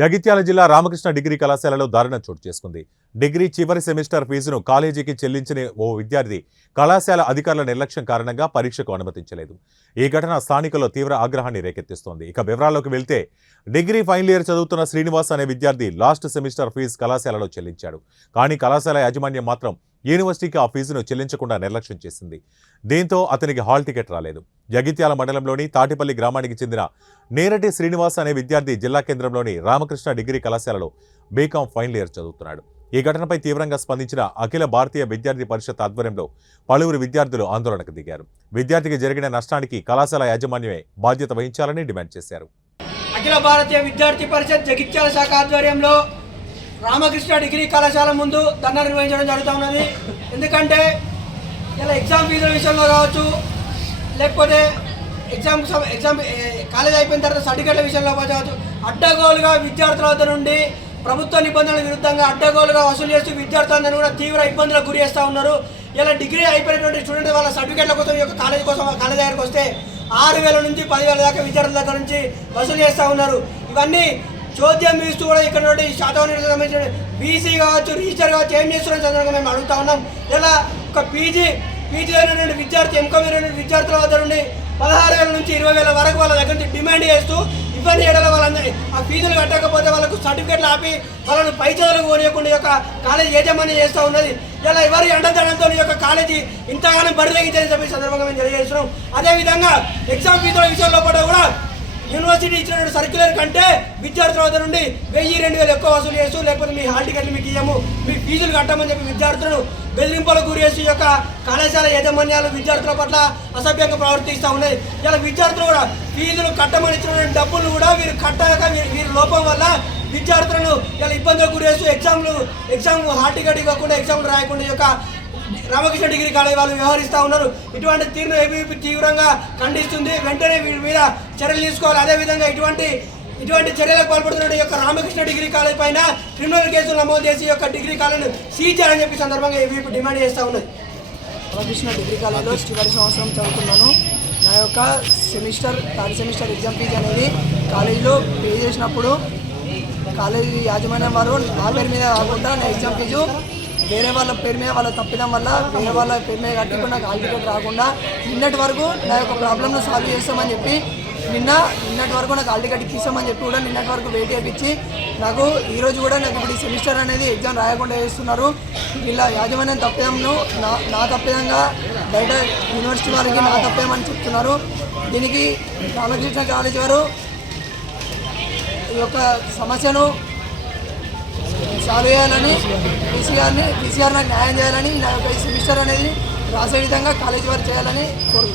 జగిత్యాల జిల్లా రామకృష్ణ డిగ్రీ కళాశాలలో దారుణం చోటు చేసుకుంది. డిగ్రీ చివరి సెమిస్టర్ ఫీజును కాలేజీకి చెల్లించిన ఓ విద్యార్థి కళాశాల అధికారుల నిర్లక్ష్యం కారణంగా పరీక్షకు అనుమతించలేదు. ఈ ఘటన స్థానికుల్లో తీవ్ర ఆగ్రహాన్ని రేకెత్తిస్తోంది. ఇక వివరాల్లోకి వెళ్తే డిగ్రీ ఫైనల్ ఇయర్ చదువుతున్న శ్రీనివాస్ అనే విద్యార్థి లాస్ట్ సెమిస్టర్ ఫీజు కళాశాలలో చెల్లించాడు. కానీ కళాశాల యాజమాన్యం మాత్రం యూనివర్సిటీకి ఆ ఫీజును చెల్లించకుండా నిర్లక్ష్యం చేసింది. దీంతో అతనికి హాల్ టికెట్ రాలేదు. జగిత్యాల మండలంలోని తాటిపల్లి గ్రామానికి చెందిన నేరటి శ్రీనివాస్ అనే విద్యార్థి జిల్లా కేంద్రంలోని రామకృష్ణ డిగ్రీ కళాశాలలో బీకాం ఫైనల్ ఇయర్ చదువుతున్నాడు. ఈ ఘటనపై తీవ్రంగా స్పందించిన అఖిల భారతీయ విద్యార్థి పరిషత్ ఆధ్వర్యంలో పలువురు విద్యార్థులు ఆందోళనకు దిగారు. విద్యార్థికి జరిగిన నష్టానికి కళాశాల యాజమాన్యమే బాధ్యత వహించాలని డిమాండ్ చేశారు. అఖిల భారతీయ విద్యార్థి పరిషత్ జగిత్యాల శాఖ ఆధ్వర్యంలో రామకృష్ణ డిగ్రీ కళాశాల ముందు ధర్నా నిర్వహించడం జరుగుతూ ఉన్నది. ఎందుకంటే ఇలా ఎగ్జామ్ ఫీజుల విషయంలో కావచ్చు లేకపోతే ఎగ్జామ్ ఎగ్జామ్ కాలేజ్ అయిపోయిన తర్వాత సర్టిఫికేట్ల విషయంలో కావచ్చు అడ్డగోలుగా విద్యార్థుల వద్ద నుండి ప్రభుత్వ నిబంధనల విరుద్ధంగా అడ్డగోలుగా వసూలు చేస్తూ విద్యార్థులందరూ కూడా తీవ్ర ఇబ్బందులకు గురి చేస్తూ ఉన్నారు. ఇలా డిగ్రీ అయిపోయినటువంటి స్టూడెంట్ వాళ్ళ సర్టిఫికేట్ల కోసం ఈ యొక్క కాలేజ్ కోసం కాలేజ్ దగ్గరకు వస్తే ఆరు వేల నుంచి పదివేల దాకా విద్యార్థుల దగ్గర నుంచి వసూలు చేస్తూ ఉన్నారు. ఇవన్నీ చోద్యం ఇస్తూ కూడా ఇక్కడ నుండి శాతవానికి సంబంధించిన బీసీ కావచ్చు రిజిస్టర్ కావచ్చు ఏం చేస్తున్నారో సందర్భంగా మేము అడుగుతా ఉన్నాం. ఇలా ఒక పీజీ పీజీ అయినటువంటి విద్యార్థి ఎంకామ్ అయినటువంటి విద్యార్థుల వద్ద నుండి పదహారు వేల నుంచి ఇరవై వేల వరకు వాళ్ళ దగ్గర నుంచి డిమాండ్ చేస్తూ ఇబ్బంది చేయడం వాళ్ళందరినీ ఆ ఫీజులు కట్టకపోతే వాళ్ళకు సర్టిఫికెట్లు ఆపి వాళ్ళను పై చదువులకు పోనీయకుండా యొక్క కాలేజీ యజమాని చేస్తూ ఉన్నది. ఇలా ఎవరి అండదండంతో ఈ యొక్క కాలేజీ ఇంతగానో బరితెగించని చెప్పి ఈ సందర్భంగా మేము తెలియజేస్తున్నాం. అదేవిధంగా ఎగ్జామ్ ఫీజుల విషయంలో కూడా కూడా యూనివర్సిటీ ఇచ్చిన సర్క్యులర్ కంటే విద్యార్థుల వద్ద నుండి వెయ్యి రెండు వేలు ఎక్కువ వసూలు చేస్తూ లేకపోతే మీ హాల్ టికెట్లు మీకు ఇయ్యము మీ ఫీజులు కట్టమని చెప్పి విద్యార్థులను బెదిరింపులకు గురి చేసి యొక్క కళాశాల యాజమాన్యాలు విద్యార్థుల పట్ల అసభ్యంగా ప్రవర్తిస్తూ ఉన్నాయి. ఇలా విద్యార్థులు కూడా ఫీజులు కట్టమని ఇచ్చిన డబ్బులు కూడా వీరు కట్టక వీరి వీరి లోపం వల్ల విద్యార్థులను ఇలా ఇబ్బందులకు గురి చేస్తూ ఎగ్జామ్లు ఎగ్జామ్ హాల్ టికెట్ ఇవ్వకుండా ఎగ్జామ్లు రాయకుండా యొక్క రామకృష్ణ డిగ్రీ కాలేజ్ వాళ్ళు వ్యవహరిస్తూ ఉన్నారు. ఇటువంటి తీరును ఏబీవీపీ తీవ్రంగా ఖండిస్తుంది. వెంటనే వీటి మీద చర్యలు తీసుకోవాలి. అదేవిధంగా ఇటువంటి ఇటువంటి చర్యలకు పాల్పడుతున్న యొక్క రామకృష్ణ డిగ్రీ కాలేజ్ పైన క్రిమినల్ కేసులు నమోదు చేసి యొక్క డిగ్రీ కాలేజ్ సీజ్ చేయాలని చెప్పి సందర్భంగా ఏబీవీపీ డిమాండ్ చేస్తూ ఉన్నది. రామకృష్ణ డిగ్రీ కాలేజ్లో చివరి సంవత్సరం చదువుతున్నాను. నా యొక్క semester third semester exam fee అనేది కాలేజీలో పే చేసినప్పుడు కాలేజీ యాజమాన్యం వారు నా పేరు మీద కాకుండా నా ఎగ్జామ్ ఫీజు వేరే వాళ్ళ పేరు మీద వాళ్ళ తప్పిదం వల్ల వేరే వాళ్ళ పేరు మీద కట్టి నాకు ఆల్టిట్యూడ్ రాకుండా నిన్నటి వరకు నా యొక్క ప్రాబ్లమ్ను సాల్వ్ చేస్తామని చెప్పి నిన్న నిన్నటి వరకు నాకు హాల్ టికెట్ ఇస్తామని చెప్పి కూడా నిన్నటి వరకు వెయిట్ చేయించి నాకు ఈరోజు కూడా నాకు ఇప్పుడు ఈ సెమిస్టర్ అనేది ఎగ్జామ్ రాయకుండా చేస్తున్నారు. ఇలా యాజమాన్యం తప్పిదంను నా నా తప్పిదంగా బయట యూనివర్సిటీ వారికి నా తప్పేమని చెప్తున్నారు. దీనికి రామకృష్ణ కాలేజ్ వారు ఈ యొక్క సమస్యను సాల్వ్ చేయాలని కేసీఆర్ని కేసీఆర్ నాకు న్యాయం చేయాలని నా యొక్క సెమిస్టర్ అనేది రాసే విధంగా కాలేజ్ వారు చేయాలని కోరుకుంటున్నాను.